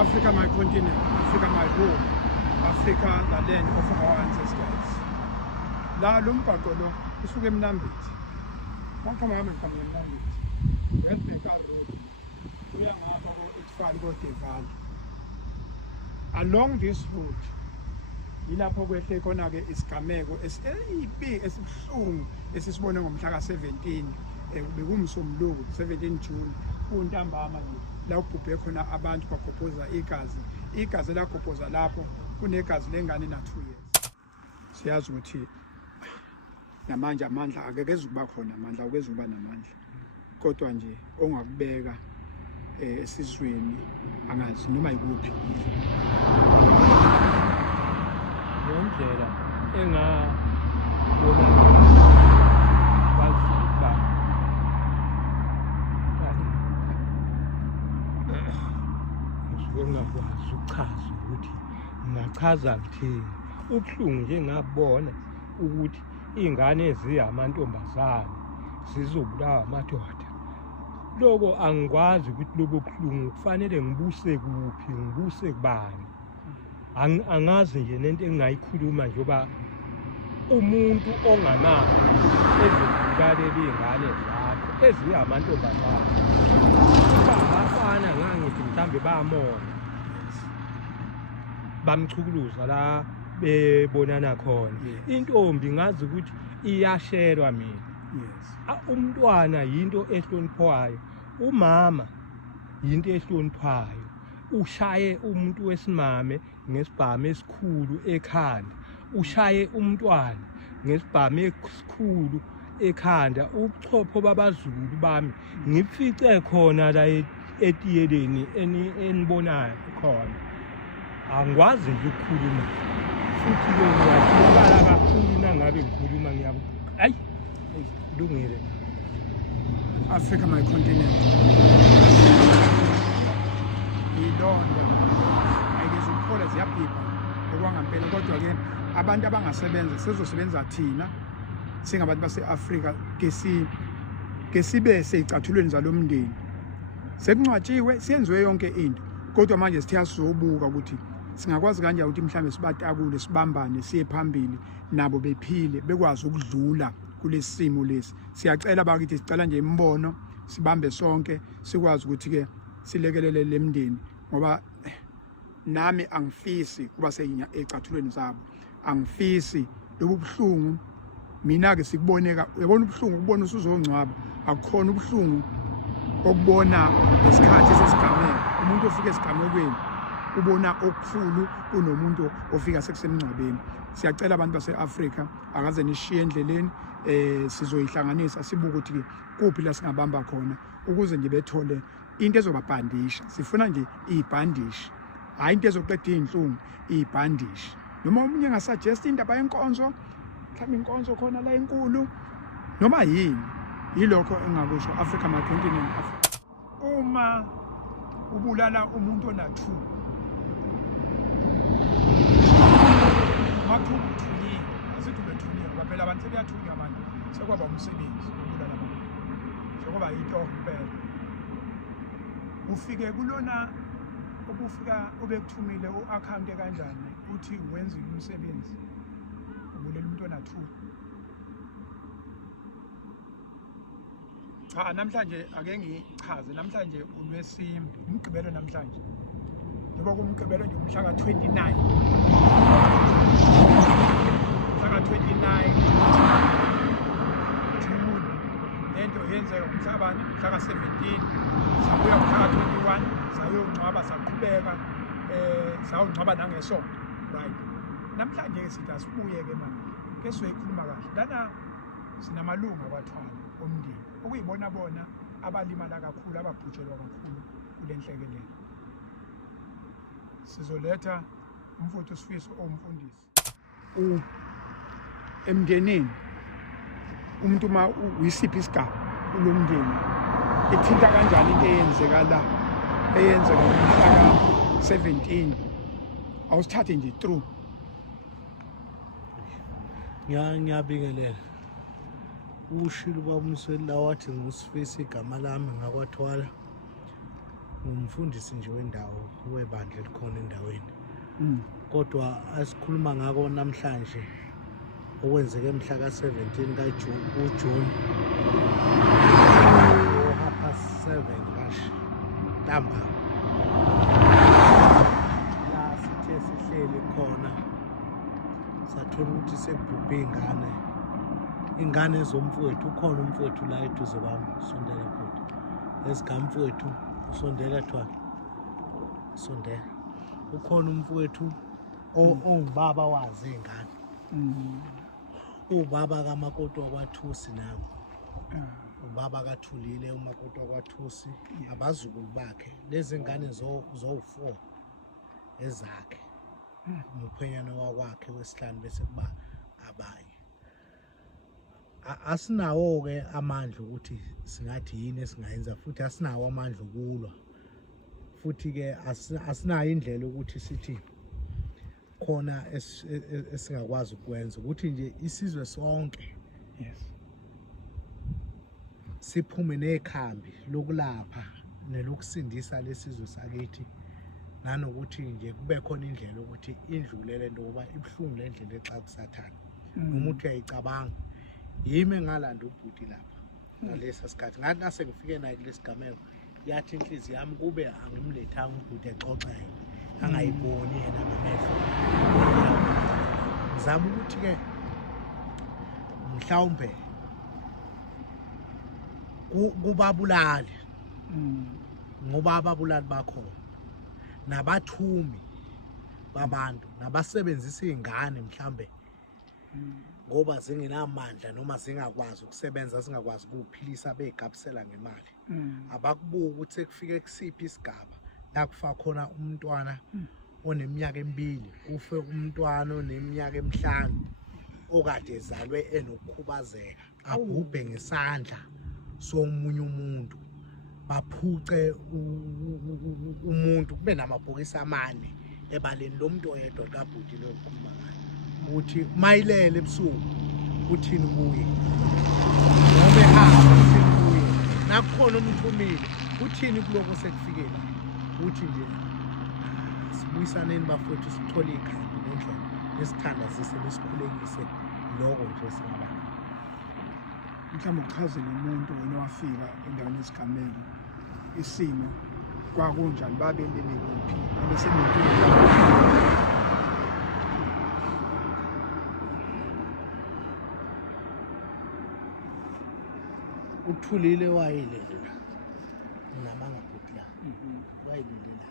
Africa, my continent, Africa, my home, Africa, the land of our ancestors. La lumgaqo lo usuke eMnambithi. Maqhamuka eMnambithi. Ngelibheka road. Uya ngapha ko-Itfali ko-Deval. Along this route, yilapho kwehle khona ke isigameko esibuhlungu esisibone ngomhla ka-17 bekumsombuluko 17 June kuntambama la ubhubhe khona abantu bagobhoza igazi lagobhoza lapho kunegazi lengane na 2 years. Siyazi ukuthi namanje amandla akeke ezukuba khona, amandla akezukuba namandla, kodwa nje ongakubeka esizweni angazi noma ikuphi ngendlela engabona bazuba ngingakwazi ukuchaza ukuthi ngingachaza kuthini ubuhlungu nje ngabona ukuthi ingane eziyamantombazane zizobulawa amadoda. Lokho angikwazi ukuthi lobo buhlungu kufanele ngibuse kuphi, ngibuse kubani. Angazi nje nento engayikhuluma njengoba umuntu ongamazi ezibulale ingane zakho eziyamantombazane abafana ngangithi mhlambe bamona bamchukuluza la bebonana khona. Intombi ngazi ukuthi iyashelwa mina. Umntwana yinto ehloniphwayo, umama yinto ehloniphwayo. Ushaye umuntu wesimame ngesibhamu esikhulu ekhanda, ushaye umntwana ngesibhamu esikhulu ekhanda. Ubuchopho babaZulu bami ngifice khona la etiyeleni enibonayo khona. Angikwazi nje ukukhuluma futhi ke ngiyakhala kakhulu nangabe ngikhuluma hayi kulungile. Africa, my continent. Ilonda ayizukuphola ziyabhibha okwangampela, kodwa ke abantu abangasebenza sizosebenza thina singabantu base-Afrika ke sibe seyicathulweni zalomndeni. Sekuncwatshiwe siyenziwe yonke into, kodwa manje sithe sizobuka ukuthi singakwazi kanjani ukuthi mhlambe sibatakule sibambane siye phambili nabo bephile bekwazi ukudlula kulesi simo lesi. Siyacela bakithi sicela nje imbono sibambe sonke sikwazi ukuthi ke silekelele lemndeni, ngoba nami angifisi kuba seyicathulweni zabo, angifisi lobu buhlungu. Mina ke sikuboneka, uyabona ubuhlungu ukubona usuzongcwaba, akukhona ubuhlungu okubona ngesikhathi sesigameko. Umuntu ofika esigamekweni ubona okukhulu kunomuntu ofika sekusemngcwabeni. Siyacela abantu base-Afrika akaze nishiye endleleni, sizoyihlanganisa sibuke ukuthi ke kuphi la singabamba khona ukuze nje bethole into ezobabhandisha. Sifuna nje ibhandishi, hayi into ezoqeda izinhlungu, ibhandishi. Noma umunye engasuggest indaba yenkonzo, mhlawumbe inkonzo khona la enkulu noma yini, yilokho engakusho. Africa, my continent. Uma ubulala umuntu ona-2 mathuba uthulile, asithi ubethulile ngoba phela abantu sebeyathunywa manje, sekwaba umsebenzi ukubulala abantu, sekwaba yinto kuphela. Ufike kulona ubufika ubekuthumile u-akhawunti kanjani uthi wenzile umsebenzi ubulela umuntu ona-2. Cha, namhlanje ake ngichaze, namhlanje uLwesimbi, umgqibelo namhlanje, njengoba kumgqibelo nje umhla ka-29 June. Lento yenzeka umhla bani, umhla ka-17 sabuya umhla ka-21 sayongcwaba saqhubeka sayongcwaba nangesonto, right. Namhlanje ke sithi asibuye-ke manje ke sizoyikhuluma kahle lana. Sinamalunga kwaThwala omndeni okuyibona bona abalimala kakhulu, ababhujelwa kakhulu kule nhlekelele. Sizoletha umfutho Sifiso owumfundisi emndenini. Umuntu uma uyisiphi isigaba kulomndeni ithinta kanjani into eyenzeka umhla ka-17, awusithathe nje through. Ngiyabingelela ushilo babumsela wathi nguSifiso igama lami ngakwaThwala. umfundisi nje wendawo webandla elikhona endaweni. Kodwa asikhuluma ngako namhlanje okwenzeke mhla ka-17 kaJuni ngo-7:30 ntambama la sithe sihleli khona sathola ukuthi sekubhubhe ingane zomfowethu. Ukhona umfowethu la eduze kwami, sondela bhuti esigamfowethu usondela thwa sondela. Ukhona umfowethu ongubaba wazi ingane, ubaba kamakoti wakwaThusi nawo, ubaba kaThulile umakoti wakwaThusi, abazukulu bakhe. Lezi ngane zo-4 ezakhe, umkhwenyana wakwakhe wesihlanu bese kuba abanye. Asinawo-ke amandla ukuthi singathi yini esingayenza, futhi asinawo amandla okulwa, futhi-ke asinayo indlela ukuthi sithi khona esingakwazi ukwenza, ukuthi nje isizwe sonke siphume nekhambi lokulapha nelokusindisa lesizwe sakithi, nanokuthi nje kube khona indlela ukuthi indlule lento ngoba ibuhlungu le ndlela exa kusathana. Umuntu uyayicabanga yimi engalanda ubhuti lapha ngalesa sikhathi, ngathi nase ngifike naye kulesi gameko yathi inhliziyo yami kube angimlethanga ubhuti exoxele angayiboni yena ngamehlo. Ngizama ukuthi-ke mhlawumbe kubabulali ngoba ababulali bakhona nabathumi babantu nabasebenzisa iy'ngane mhlawumbe ngoba zingenamandla noma zingakwazi ukusebenza, zingakwazi ukuphilisa bey'gabisela ngemali. Abakubuki ukuthi sekufike kusiphi isigaba la kufa khona umntwana oneminyaka 2, kufe umntwana oneminyaka 5 okade ezalwe enokukhubazeka, abhubhe ngesandla somunye umuntu, baphuce umuntu, kube namabhokisi amane ebaleni lomuntu oyedwa kabhuti lo okhuluma ngayo, ukuthi mayilele ebusuku uthini kuye noma ehamba uthini kuye, nakukhona umuntu umile uthini kuloko sekufike la, uthi nje sibuyisaneni bafowethu sithole ikhambi nendlela nesithandazise lesikhulekise lokho nje singaba. Mhlawumbe uchazele umuntu wena wafika endaweni yesigameko isimo kwakunjani, babelele kuphi, babesenenkinga. uThulile wayelela namangabhuti la wayelela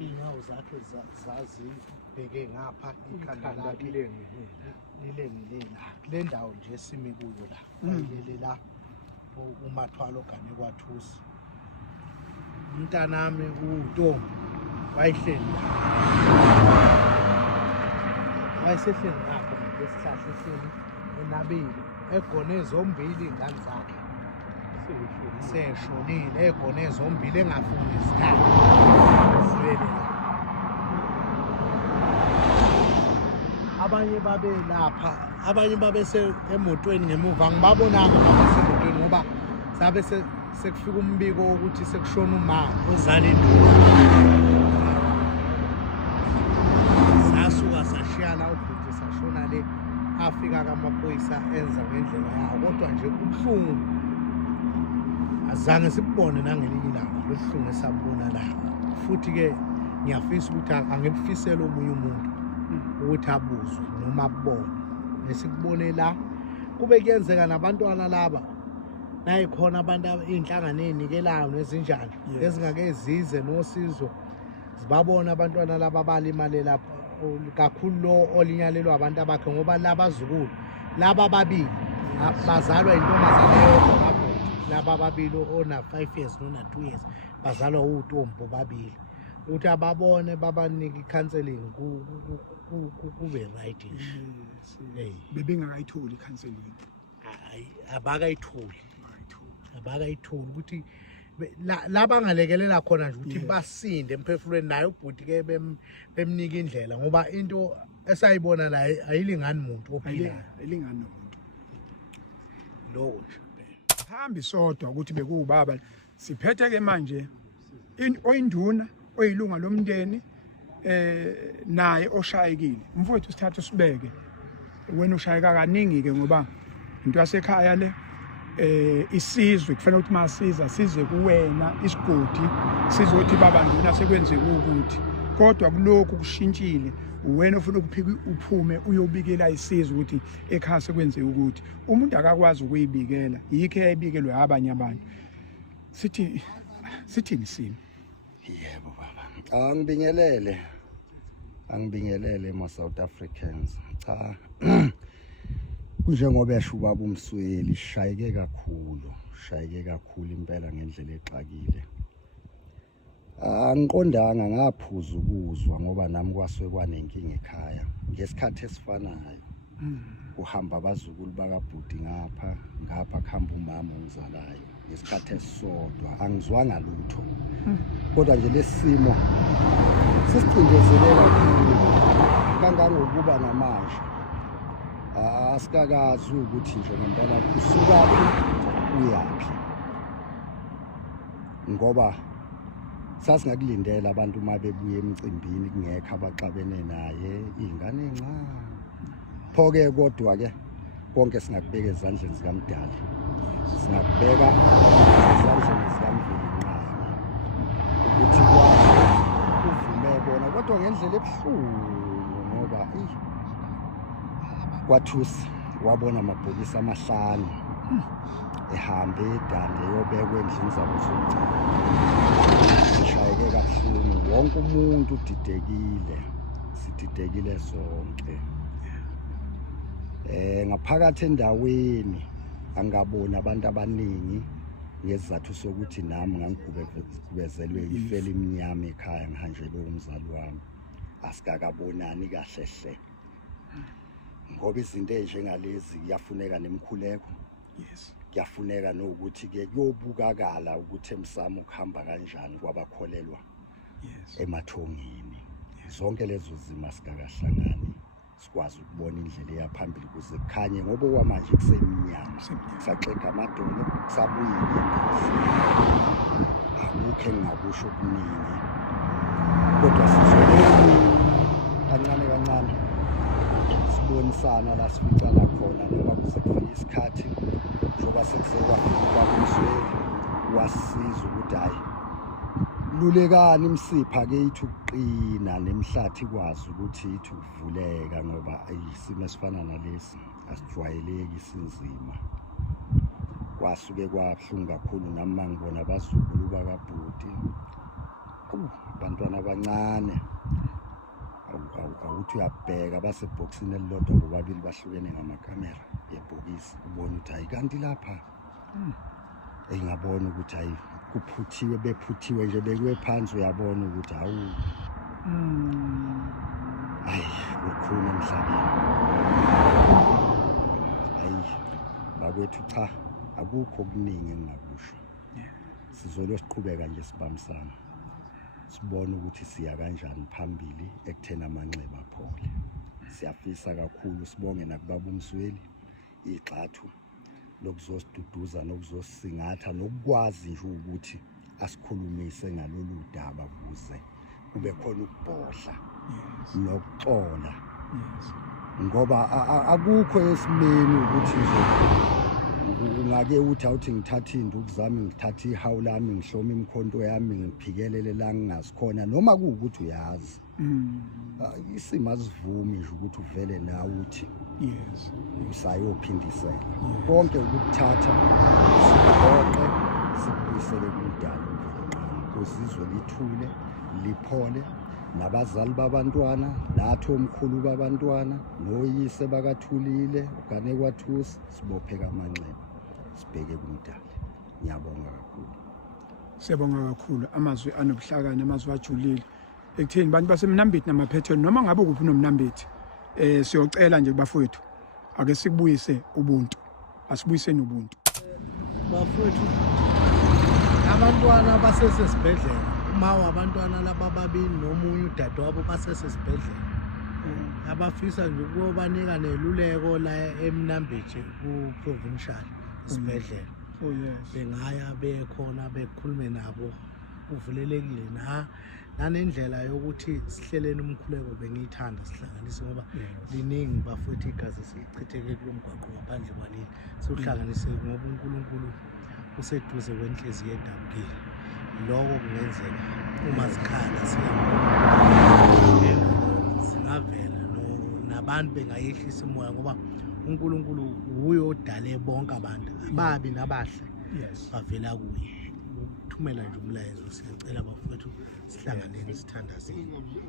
iy'nyawo zakhe zazibheke ngapha, ikhanda lakhe lilengilela kule ndawo nje esime kuyo la, wayelela umathwalo ogane kwaThusi. Umntanami uNtombi wayehleli wayesehleli ngapho ngesihlahla ehleli enabile, egone zombili iy'ngane zakhe seshonile, egone zombili engafuni isikhathi zilele la. Abanye babe lapha, abanye babe emotweni ngemuva, ngibabonanga babesemotweni ngoba sabe sekufika umbiko ukuthi sekushona uma ozala induna. Sasuka sashiya la ubhuti sashona le, afika kamaphoyisa enza ngendlela yawo, kodwa nje ubuhlungu azange sikubone nangelinye ilanga lobuhlungu esabona la. Futhi-ke ngiyafisa ukuthi angibufisele omunye umuntu ukuthi abuzwe noma abone nesikubone la, kube kuyenzeka nabantwana laba nayikhona abantu iy'nhlangano ey'nikelayo nezinjani ezingake zize nosizo zibabona abantwana laba abalimale lapha, kakhulu lo olinyalelwa abantu abakhe, ngoba labazukulu laba babili bazalwa intombazane yodwa kabhuti, laba babili ona 5 years nona 2 years bazalwa uNtombi bobabili, ukuthi ababone babanike i-counselling kube right nje. Bebengakayitholi i-counselling, abakayitholi ukuthi la bangalekelela khona nje ukuthi basinde emphefumulweni, naye ubhuti-ke bemnika indlela, ngoba into esayibona la ayilingani muntu ophilayo, ayilingani nomuntu lowo nje. Hambi sodwa ukuthi bekuwubaba siphethe-ke manje oyinduna oyilunga lomndeni naye oshayekile mfowethu sithathe sibeke wena ushayeka kaningi ke ngoba into yasekhaya le isizwe kufanele ukuthi masiza size kuwena isigodi sizothi babanduna sekwenzeke ukuthi kodwa kulokhu kushintshile wena ufuna ukuphika uphume uyobikela isizwe ukuthi ekhaya sekwenzeke ukuthi umuntu akakwazi ukuyibikela yikho eyayibikelwe abanye abantu sithini simo. Yebo baba, angibingelele ma South Africans. Cha njengoba yasho ubaba uMsweli shayeke kakhulu impela ngendlela exakile. Angiqondanga ngaphuza ukuzwa ngoba nami kwasuke kwanenkinga ekhaya ngesikhathi esifanayo. Uhamba abazukulu bakabhuti ngapha kuhamba umama ongizalayo ngesikhathi esisodwa angizwanga lutho. Kodwa nje lesimo sisicindezeleka kakhulu kangangokuba namanje asikakazi ukuthi nje ngempela usukaphi uyaphi ngoba sasingakulindela abantu uma bebuye emcimbini kungekho abaxabene naye izingane encane. Pho-ke kodwa-ke konke singakubeka ezandleni zikaMdali, singakubeka ezandleni zikaMveli Nqaba ukuthi kwazi uvume bona kodwa ngendlela ebuhlungu ngoba kwathusi wabona amabhokisi amahlanu ehambe edande yobekwe endlini zabo zomncane. Sishayeke kabuhlungu wonke umuntu sididekile sonke. Ngaphakathi endaweni angabona abantu abaningi ngesizathu sokuthi nami ngangigubezelwe ifele iminyama ekhaya ngihanjelwe umzali wami. Asikakabonani kahle hle ngoba izinto ezinjengalezi kuyafuneka nemkhuleko. Kuyafuneka nokuthi ke kuyobukakala ukuthi emsamo ukuhamba kanjani kwabakholelwa emathongeni. Zonke lezo zima sikakahlangani sikwazi ukubona indlela eyaphambili kuze kukhanye ngoba okwamanje kuseminyama saxega amadolo sabuyile akukho engingakusho okuningi kodwa sizobona kancane sibonisana la sificana khona noma kuze kufike isikhathi njengoba sekuzekwafika ubaba uMsweli wasiza ukuthi hayi lulekani imsipha ke ithu uqina nemhlathi kwazi ukuthi ithu kuvuleka ngoba isimo esifana nalesi asijwayeleki sinzima. Kwasuke kwabuhlungu kakhulu nami mangibona abazukulu bakabhuti abantwana abancane awuthi uyabheka basebhokisini elilodwa bobabili bahlukene ngamakamera yebhokisi ubona ukuthi hayi kanti lapha engabona ukuthi hayi bephuthiwe nje bekwe phansi uyabona ukuthi hawu hayi kukhona emhlabeni hayi bakwethu cha akukho okuningi engingakusho. Sizolo siqhubeka nje sibambisana sibone ukuthi siya kanjani phambili ekuthena amanxeba aphole. Siyafisa kakhulu sibonge nakubaba uMsweli igxathu lokuzosiduduza nokuzosisingatha nokukwazi nje ukuthi asikhulumise ngalolu daba ukuze kube khona ukubhodla nokuxola ngoba akukho esimeni ukuthi ungake uthi awuthi ngithatha induku zami ngithatha ihawu lami ngihloma imkhonto yami ngiphikelele la ngingasikhona noma kuwukuthi uyazi isimo asivumi nje ukuthi uvele nawe uthi usayophindisela konke ukuthatha siqoqe sibuyisele kuMdali uzizwe lithule liphole nabazali babantwana nathi omkhulu babantwana noyise bakathulile ugane kwathusi sibopheka amanxeba sibheke kuMdali. Ngiyabonga kakhulu. Siyabonga kakhulu amazwi anobuhlakani amazwi ajulile ekutheni bantu basemnambithi namaphethweni noma ngabe kuphi nomnambithi siyocela nje bafowethu ake sikubuyise ubuntu asibuyiseni ubuntu bafowethu abantwana basesesibhedlela uma wabantwana laba babili nomunye udadewabo basesesibhedlela abafisa nje ukubanika neluleko la eMnambithi ku-provincial isibhedlela bengaya bekhona bekhulume nabo uvulelekile nanendlela yokuthi sihleleni umkhuleko bengiyithanda sihlanganise ngoba liningi bafethu igazi sichitheke kulo mgwaqo ngaphandle kwaleli siwuhlanganise ngoba uNkulunkulu useduze kwenhliziyo edabukile. Lokho kungenzeka uma sikhala singavela nabantu bengayehlisa imoya ngoba uNkulunkulu uye odale bonke abantu ababi nabahle bavela kuye. Ukuthumela nje umlayezo siyacela bafethu sihlanganeni sithandazeni.